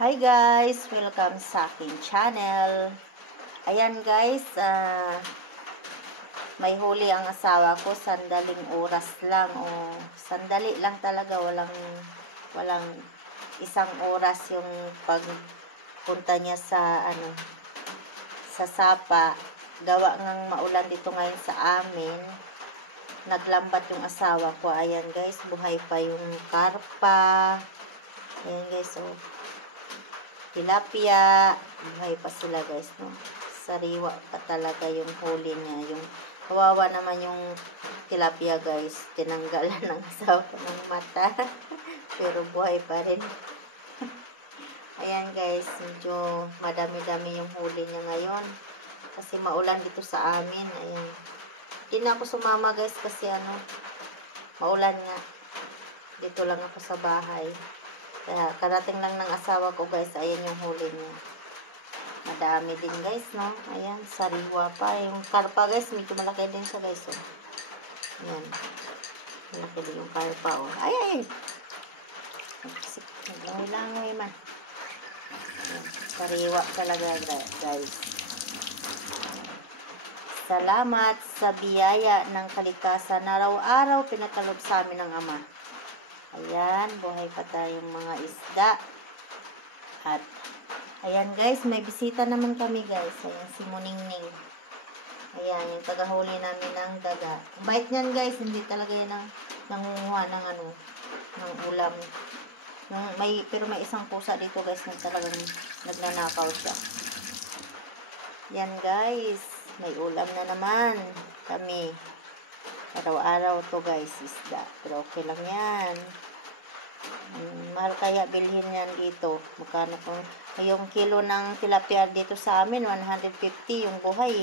Hi guys! Welcome sa aking channel. Ayan guys, may huli ang asawa ko. Sandaling oras lang. Sandali lang talaga. Walang isang oras yung pagpunta niya sa Sapa. Gawa ngang maulan dito ngayon sa amin. Naglambat yung asawa ko. Ayan guys, buhay pa yung karpa. Ayan guys, tilapia, buhay pa sila guys, no? Sariwa pa talaga yung huli niya. Yung kawawa naman yung tilapia guys, tinanggalan ng asawa ng mata. Pero buhay pa rin. Ayan guys, medyo madami-dami yung huli niya ngayon. Kasi maulan dito sa amin. Ayan. Hindi na ako sumama guys kasi maulan nga. Dito lang ako sa bahay. Kaya, karating lang ng asawa ko guys, ayan yung huli niya. Madami din guys, no? Ayan, sariwa pa. Yung karpa guys, medyo malaki din siya guys, Ayan. Malaki din yung karpa, Ay! Naglangoy-langoy man. Ayan, sariwa talaga guys. Salamat sa biyaya ng kalikasan na araw-araw pinakalob sa amin ng Ama. Ayan, buhay pa tayong mga isda. At, ayan guys, may bisita naman kami guys. Ayan, si Muningning. Ayan, yung tagahuli namin ng daga. Bait niyan guys, hindi talaga yan nangunguha ng ulam. Pero may isang pusa dito guys na talagang nagnanakaw siya. Yan guys, may ulam na naman kami. Araw-araw to guys, isda. Pero okay lang yan. Mahal kaya bilhin yan dito. Magkano kung yung kilo ng tilapia dito sa amin, 150 yung buhay.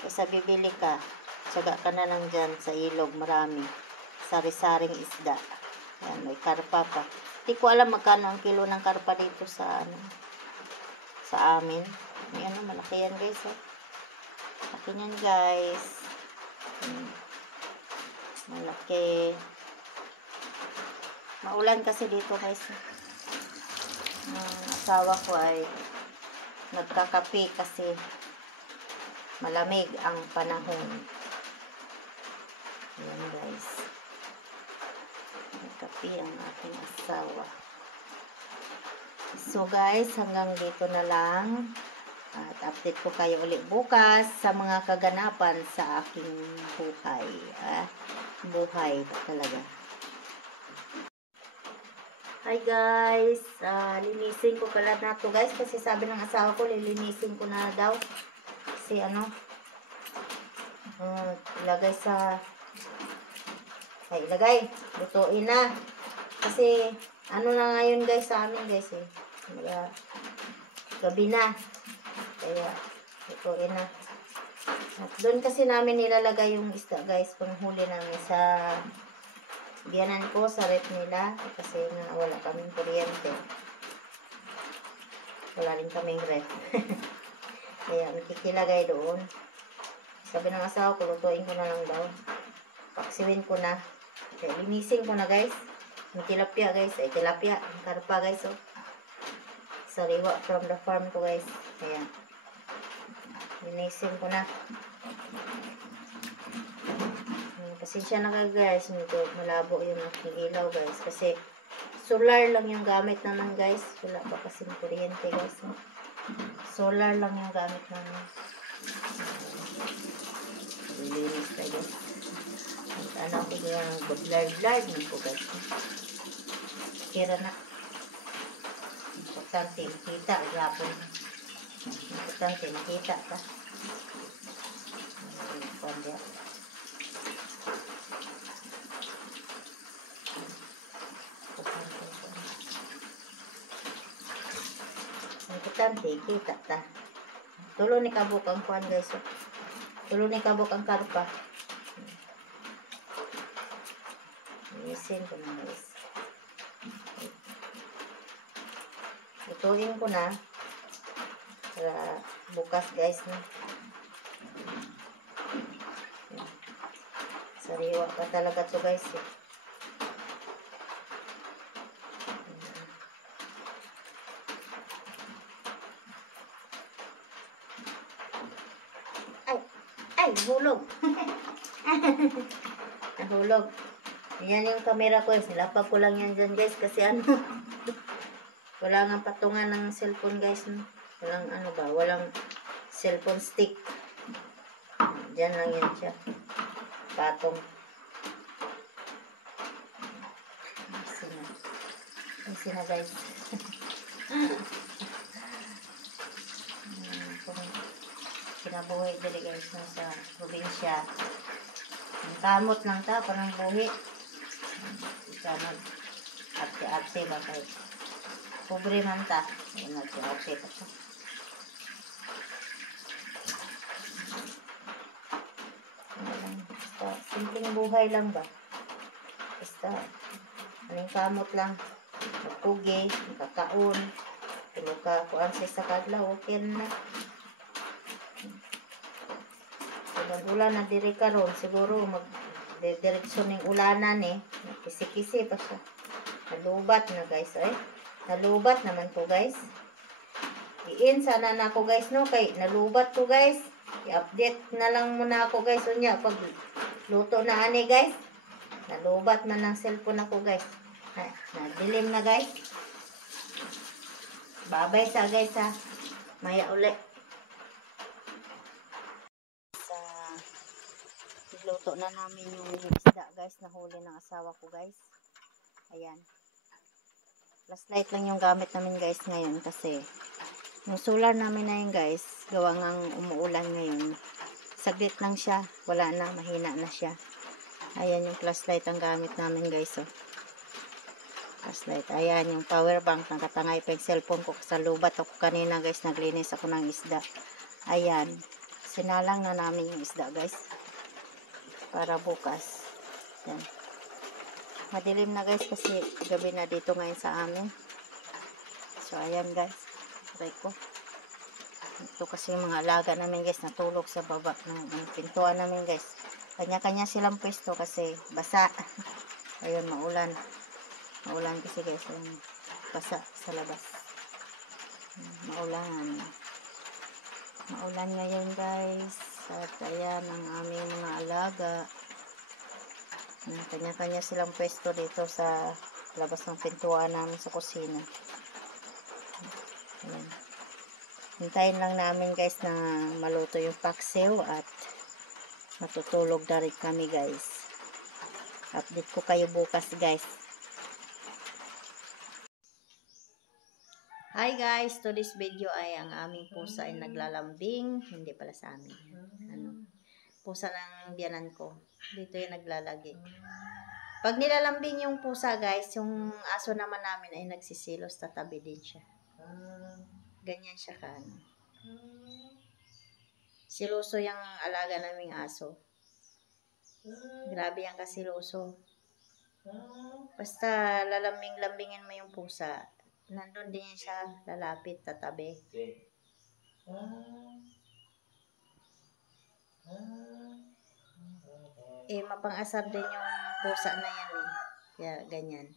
Kaya bibili ka, tsaga ka na lang dyan sa ilog, marami. Sari-saring isda. Yan, may karpa pa. Hindi ko alam magkano ang kilo ng karpa dito sa amin. May malaki yan guys, Malaki yan guys. Malaki. Maulan kasi dito guys. Ang asawa ko ay nagkakape kasi malamig ang panahon. Ayan guys. Nagkape ang aking asawa. So guys, hanggang dito na lang. At update ko kayo ulit bukas sa mga kaganapan sa aking buhay. Buhay talaga. Hi guys! Linisin ko pala na to guys. Kasi sabi ng asawa ko, lilinisin ko na daw. Kasi ilagay ilagay. Lutuin na. Kasi, na ngayon guys sa amin guys gabi na. Kaya, lutuin na. At doon kasi namin nilalagay yung isda guys, panghuli namin sa biyanan ko, sa rep nila. Kasi nga, wala kaming kuryente. Wala rin kaming rep. Kaya, makikilagay doon. Sabi ng asawa ko, lutuin ko na lang daw. Paksiwin ko na. Kaya, linisin ko na guys. Yung tilapia guys. Tilapia. Yung karpa guys, Sariwa from the farm ko guys. Kaya, linisin ko na. Pasensya na kayo guys. Medyo malabo yung aking ilaw guys. Kasi solar lang yung gamit naman guys. Wala pa kasing kuryente guys. Solar lang yung gamit naman. Lilinis tayo. Ang ko yung blard ko guys. Kira na. Importante makita. Gapon. Importante makita ka. Importante kita ta. Tulo ni kabuk ang kuan guys. Tulo ni kabuk ang karpa. Isin ko na guys. Lutuin ko na para bukas guys Sariwa pa talaga to guys Ay, hulog. Nahulog. Yan yung camera ko. Silapag ko lang yan dyan guys. Kasi ano, wala nga patungan ng cellphone guys. No? Walang ano ba, walang cellphone stick. Dyan lang yan siya. Patong. Kasi na guys. Kinabuhi dali guys no, sa probinsya. Ang kamot lang ta, parang buhi. Sana arte-arte ba kahit pobre man ta. Ayun, arte-arte pa siya. Basta, simpleng buhay lang ba? Basta, anong kamot lang. Magpugi, magkakaon. Tulog ka, kuhan sa kadlaw, okay na. Ulan na diri karon siguro mag-direksyon ng ulanan kisi-kisi pa siya. Nalubat na guys nalubat naman po guys. I-in sana na ako guys no kay nalubat ko guys. I-update na lang muna ako guys unya pag luto na ani guys. Nalubat man ng cellphone ako guys. Nadilim na guys. Babay sa guys ha. Maya uli. Luto na namin yung isda guys, nahuli ng asawa ko guys. Ayan. Flashlight lang yung gamit namin guys ngayon kasi yung solar namin na yun guys, gawa ngang umuulan ngayon. Saglit lang siya, wala na, mahina na siya. Ayan yung flashlight ang gamit namin guys. Oh. Flashlight. Ayan yung power bank, nakatangay pa yung cellphone ko sa lubat ako kanina guys, naglinis ako ng isda. Ayan. Sinalang na namin yung isda guys. Para bukas. Yan. Madilim na guys kasi gabi na dito ngayon sa amin. So ayan guys. Try ko. Ito kasi yung mga alaga namin guys natulog sa baba ng pintuan namin guys. Kanya-kanya silang pwesto kasi basa. Ayun maulan. Maulan kasi guys. Basa sa labas. Maulan. Maulan ngayon guys. At ayan ang aming mga alaga. Kanya-kanya silang pwesto dito sa labas ng pintuan namin sa kusina. Ayan. Hintayin lang namin guys na maluto yung paksiw at matutulog na rin kami guys. Update ko kayo bukas guys. Hi guys, to this video ay ang aming pusa ay naglalambing, hindi pala sa amin. Pusa ng biyanan ko. Dito yung naglalagi. Pag nilalambing yung pusa guys, yung aso naman namin ay nagsisilos, tatabi din siya. Ganyan siya ka. Siloso yung alaga naming aso. Grabe yung kasiloso. Basta lalambing-lambingin mo yung pusa. Nandun din siya, lalapit, tatabi. Mapang-asar din yung pusa na yan Kaya, ganyan.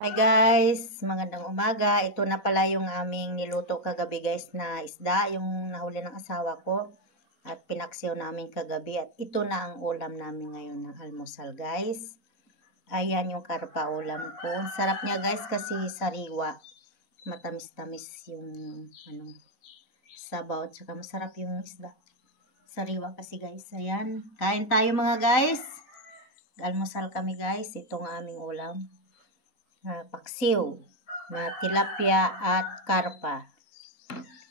Hi guys, magandang umaga. Ito na pala yung aming niluto kagabi guys na isda, yung nahuli ng asawa ko at pinaksiw namin kagabi at ito na ang ulam namin ngayon ng almusal guys. Ayan yung karpa ulam ko. Sarap niya guys kasi sariwa. Matamis-tamis yung sabaw at saka masarap yung isda. Sariwa kasi guys. Ayan, kain tayo mga guys. Almusal kami guys. Ito ang aming ulam. Paksiw na tilapia at karpa.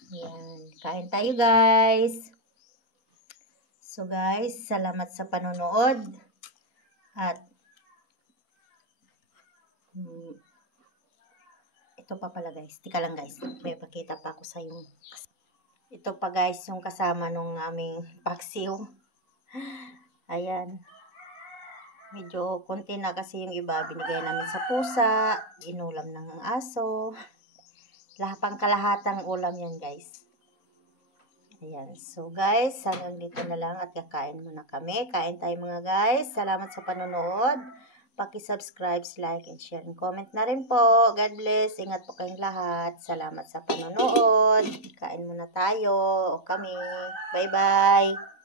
Yan. Kain tayo guys. So guys, salamat sa panonood. At ito pa pala guys. Tika lang guys. May pakita pa ako sa yung ito pa guys yung kasama nung aming paksiw. Ayan. Medyo konti na kasi yung iba. Binigay namin sa pusa. Inulam ng aso. Pangkalahatang ulam yan, guys. Ayan. So, guys, hanggang dito na lang at kakain muna kami. Kain tayo mga guys. Salamat sa panonood. Paki-subscribe, like, and share, and comment na rin po. God bless. Ingat po kayong lahat. Salamat sa panonood. Kain muna tayo. O kami. Bye-bye.